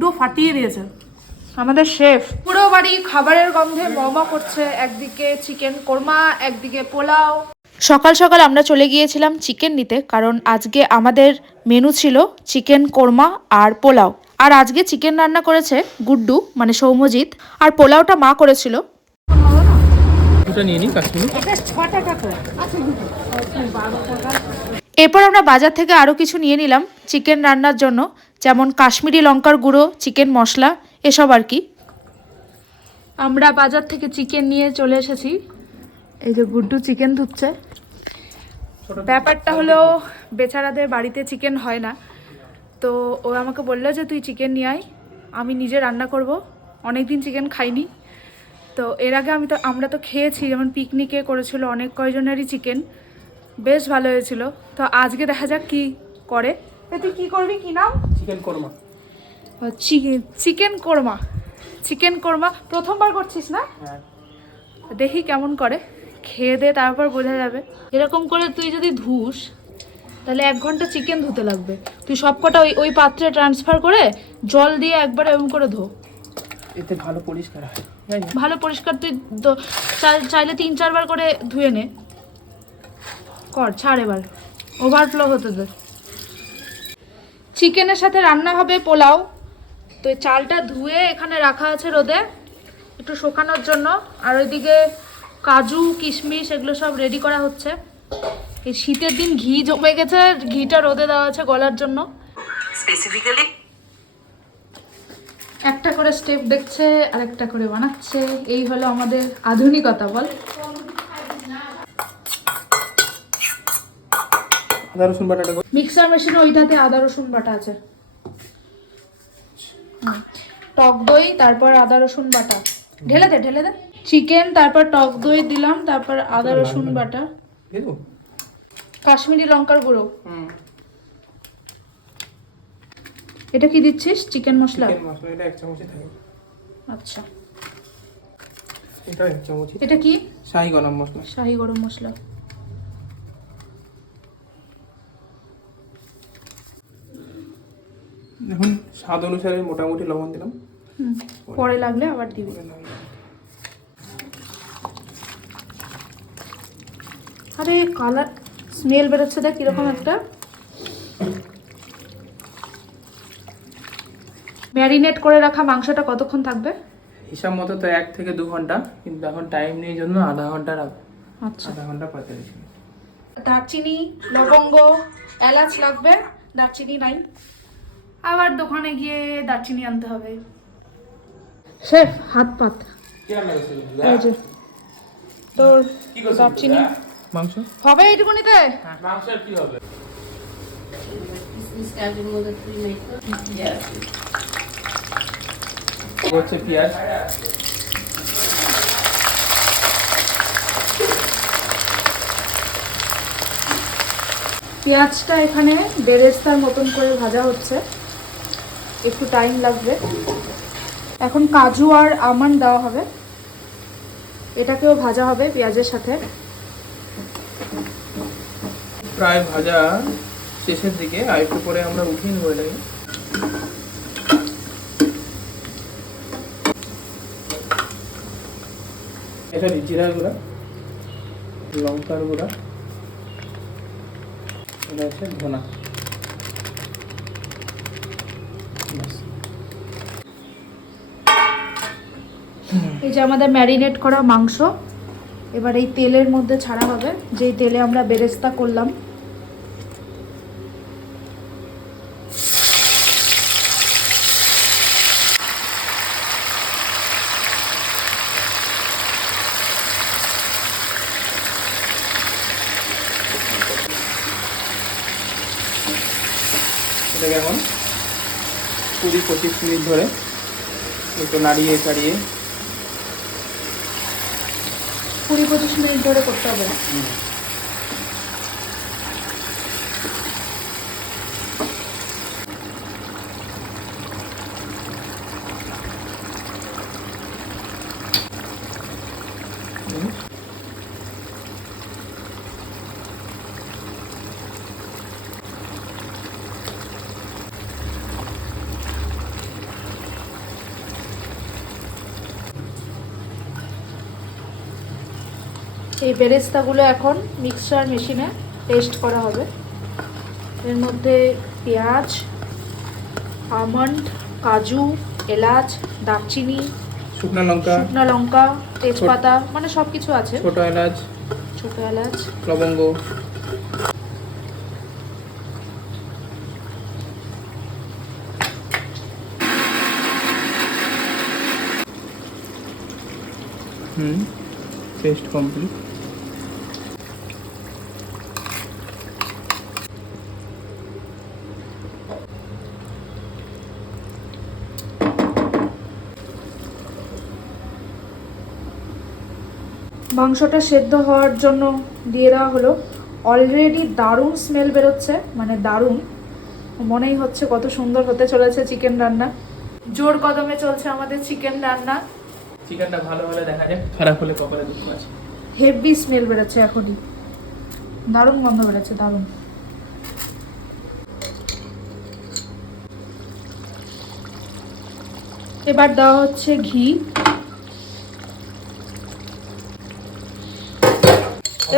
গুড্ডু ফাটিয়ে দিয়েছে আমাদের শেফ। পুরো বাড়ি খাবারের গন্ধে মমা করছে, একদিকে চিকেন কোরমা, একদিকে পোলাও। সকাল সকাল আমরা চলে গিয়েছিলাম চিকেন নিতে, কারণ আজকে আমাদের মেনু ছিল চিকেন কোরমা আর পোলাও। আর আজকে চিকেন রান্না করেছে গুড্ডু মানে সৌম্যজিৎ, আর পোলাওটা মা করেছিল। এরপর আমরা বাজার থেকে আরও কিছু নিয়ে নিলাম চিকেন রান্নার জন্য, যেমন কাশ্মীরি লঙ্কার গুঁড়ো, চিকেন মশলা, এসব আর কি। আমরা বাজার থেকে চিকেন নিয়ে চলে এসেছি। এই যে গুড্ডু চিকেন ধুচ্ছে। ব্যাপারটা হলো বেচারাদের বাড়িতে চিকেন হয় না, তো ও আমাকে বললো যে তুই চিকেন নিয়ে আয়, আমি নিজে রান্না করব। অনেক দিন চিকেন খাইনি, তো এর আগে আমরা তো খেয়েছি, যেমন পিকনিকে করেছিল অনেক কয়জনেরই চিকেন, বেশ ভালো হয়েছিল। তো আজকে দেখা যাক কি করে। তুই কি করবি, কি নাম? Chicken korma. Chicken korma. Chicken korma প্রথমবার করছিস না? দেখি কেমন করে, খেয়ে দে তারপর বোঝা যাবে। এরকম করে তুই যদি ধুস তাহলে 1 ঘন্টা চিকেন ধুতে লাগবে। তুই সবকটা ওই পাত্রে ট্রান্সফার করে জল দিয়ে একবার এরকম করে ধো, এতে ভালো পরিষ্কার হয়। ভালো পরিষ্কার। তুই চাইলে 3-4 বার করে ধুয়ে নে। কর, ছাড়, এবার ওভারফ্লো হতে দে। চিকেনের সাথে রান্না হবে পোলাও। তো এই চালটা ধুয়ে এখানে রাখা আছে রোদে একটু শুকানোর জন্য, আর ওইদিকে কাজু কিশমিশ এগুলো সব রেডি করা হচ্ছে। এই শীতের দিন ঘি জমে গেছে, ঘিটা রোদে দেওয়া আছে গলার জন্য। স্পেসিফিক্যালি একটা করে স্টেপ দেখছে আর একটা করে বানাচ্ছে। এই হলো আমাদের আধুনিকতা, বল। আদা রসুন বাটাটা মিক্সার মেশিনে ওইটাতে আদা রসুন বাটা আছে। টক দই, তারপর আদা রসুন বাটা ঢেলে দে, ঢেলে দে। চিকেন, তারপর টক দই দিলাম, তারপর আদা রসুন বাটা, কাশ্মীরি লঙ্কার গুঁড়ো। এটা কি দিচ্ছিস? চিকেন মশলা। চিকেন মশলা এটা 1 চামচই থাকে। আচ্ছা, এটা 1 চামচই। এটা কি? শাহি গরম মশলা। শাহি গরম মশলা। এখন স্বাদ অনুসারে মোটামুটি লবণ দিলাম। পরে লাগলে আবার দিবি। আরে কালার, স্মেল বেরোচ্ছে, দেখ কিরকম একটা। ম্যারিনেট করে রাখা মাংসটা কতক্ষণ থাকবে? হিসাব মতো তো 1 থেকে 2 ঘন্টা, কিন্তু এখন টাইম নেই জন্য আধা ঘন্টা রাখবো। আচ্ছা, আধা ঘন্টা 45 মিনিট। দারচিনি, লবঙ্গ, এলাচ লাগবে। দারচিনি নাই, আবার দোকানে গিয়ে দারচিনি আনতে হবে। শেফ হাত পাত। এই যে তোর দারচিনি মাংস হবে এইটুকুনিতে। মাংস কি হবে? হচ্ছে পেঁয়াজ, পেঁয়াজটা এখানে বেরেস্তার মতন করে ভাজা হচ্ছে, একটু টাইম লাগবে। এখন কাজু আর আমন্ড দেওয়া হবে, এটাকেও ভাজা হবে পেঁয়াজের সাথে। প্রায় ভাজা শেষের দিকে, আর একটু পরে আমরা উঠিয়ে নেবো এটাকে। এটা জিরার গুঁড়া, লঙ্কার গুঁড়া, এটা হচ্ছে ধনা। এই যে আমাদের ম্যারিনেট করা মাংস এবার এই তেলের মধ্যে ছাড়া হবে, যেই তেলে আমরা বেরেস্তা করলাম। এটাকে এখন 20-25 মিনিট ধরে একটু নাড়িয়ে চাড়িয়ে 20-25 মিনিট ধরে করতে হবে। এই বেরেস্তাগুলো এখন মিক্সচার মেশিনে পেস্ট করা হবে। এর মধ্যে পেঁয়াজ, আমন্ড, কাজু, এলাচ, দারচিনি, শুকনো লঙ্কা, তেজপাতা, মানে সব কিছু আছে। ছোট এলাচ, লবঙ্গ। Paste complete. মাংসটা সেদ্ধ হওয়ার জন্য দিয়ে দেওয়া হলো। অলরেডি দারুণ স্মেল বেরোচ্ছে, মানে দারুণ, মনেই হচ্ছে কত সুন্দর হতে চলেছে চিকেন রান্না। জোর কদমে চলছে আমাদের চিকেন রান্না। চিকেনটা ভালো হলে দেখা যায়, খারাপ হলে কপালে দুঃখ আছে। হেভি স্মেল বেরোচ্ছে এখনই, দারুণ গন্ধ বেরোচ্ছে, দারুণ। এবার দেওয়া হচ্ছে ঘি।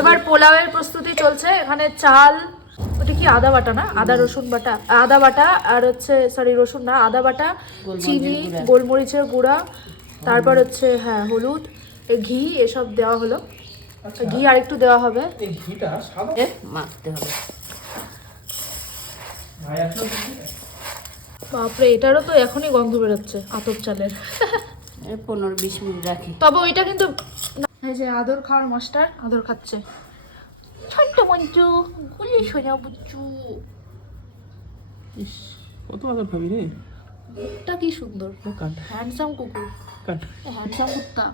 এবার পোলাওয়ের প্রস্তুতি চলছে। এখানে চাল, ওটা কি আদা বাটা না, আদা রসুন বাটা, আদা বাটা আর হচ্ছে সরি রসুন না, আদা বাটা, চিনি, গোলমরিচের গুঁড়া, তারপর হচ্ছে হ্যাঁ হলুদ, ঘি, এসব দেওয়া হলো। ঘি আর একটু দেওয়া হবে। এই ঘিটা সাদা মাখতে হবে। ভাই আসলে বাপরে, এটারও তো এখনই গন্ধ বেরোচ্ছে আতপ চালের। 15-20 মিনিট রাখি। তবে ওইটা কিন্তু, এই যে আদর খাওয়ার মাস্টার আদর খাচ্ছে। ছোট্ট মঞ্চু, গুলি সোনা বুচ্চু, ইস, কত আদর খাবি রে। এটা কি সুন্দর, কাট হ্যান্ডসাম কুকুর, কাট। হ্যান্ডসাম কুত্তা,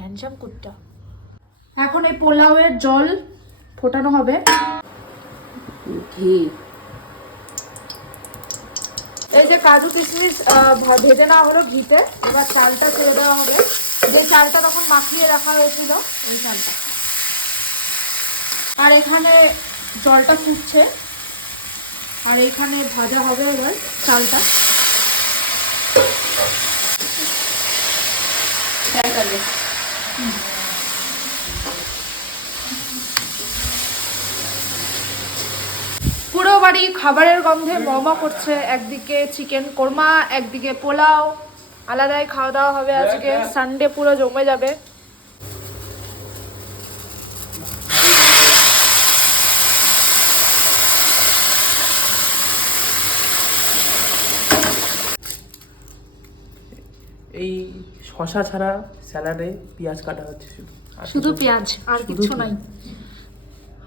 হ্যান্ডসাম কুত্তা। এখন এই পোলাওয়ের জল ফোটানো হবে। ঘি, এই যে কাজু কিশমিশ ভেজে নেওয়া হলো ঘিতে। এবার চালটা ছেড়ে দেওয়া হবে, যে চালটা তখন মাখিয়ে রাখা হয়েছিল ওই চালটা। আর এখানে জলটা ফুটছে, আর এখানে ভাজা হবে এবার চালটা। পুরো বাড়ি খাবারের গন্ধে মমা করছে। একদিকে চিকেন কোরমা, একদিকে পোলাও, আলাদাই খাওয়া দাওয়া হবে আজকে। সানডে পুরো জমে যাবে। এই শশা ছাড়া স্যালাডে পেঁয়াজ কাটা হচ্ছে শুধু পেঁয়াজ আর কিছু নাই।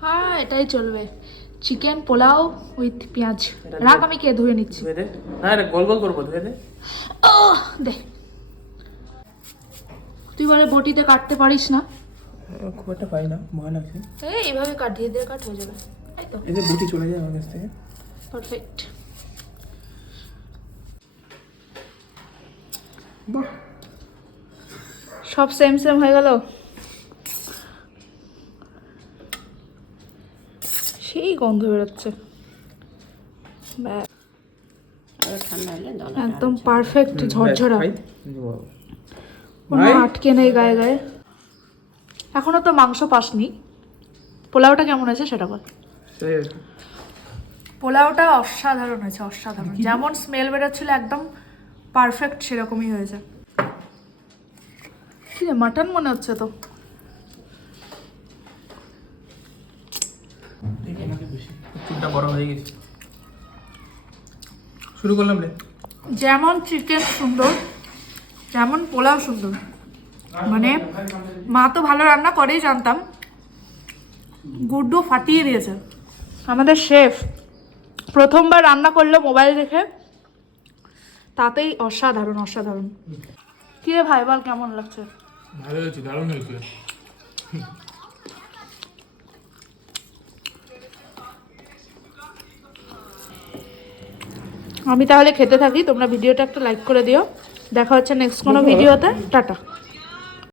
হ্যাঁ, এটাই চলবে। চিকেন পোলাও উইথ পেঁয়াজ। রাখ, আমি কে ধুয়ে নিচ্ছি। ধুয়ে দে। না রে, গোল গোল করবো, ধুয়ে দে। দে, তুই বলে বটিতে কাটতে পারিস না। খুব একটা পাই না, ভয় লাগছে। এইভাবে কাট, ধীরে ধীরে কাট, হয়ে যাবে। তাই তো, এই যে বুটি চলে যায় আমার কাছ থেকে। পারফেক্ট। বাহ, সব সেম সেম হয়ে গেল। সেই গন্ধ বেরোচ্ছে, ঠান্ডা হলে একদম পারফেক্ট ঝরঝরা, খাই। কোনো আটকে নেই গায়ে গায়ে। এখনো তো মাংস পাসনি। পোলাওটা কেমন আছে সেটা বল। পোলাওটা অসাধারণ হয়েছে, অসাধারণ। যেমন স্মেল বেরোচ্ছিল একদম পারফেক্ট সেরকমই হয়েছে। কি রে, মাটন মনে হচ্ছে তো। চুলটা বড় হয়ে গেছে। শুরু করলাম রে। যেমন চিকেন সুন্দর, যেমন পোলাও সুন্দর। মানে মা তো ভালো রান্না করেই জানতাম, গুড্ডু ফাটিয়ে দিয়েছে। আমাদের শেফ প্রথমবার রান্না করলো মোবাইল দেখে, তাতেই অসাধারণ, অসাধারণ। কি রে ভাই, বল কেমন লাগছে? ভালো হয়েছে, দারুণ হয়েছে। আমি তাহলে খেতে থাকি, তোমরা ভিডিওটা একটা লাইক করে দিও। দেখা হচ্ছে নেক্সট কোনো ভিডিওতে। টাটা।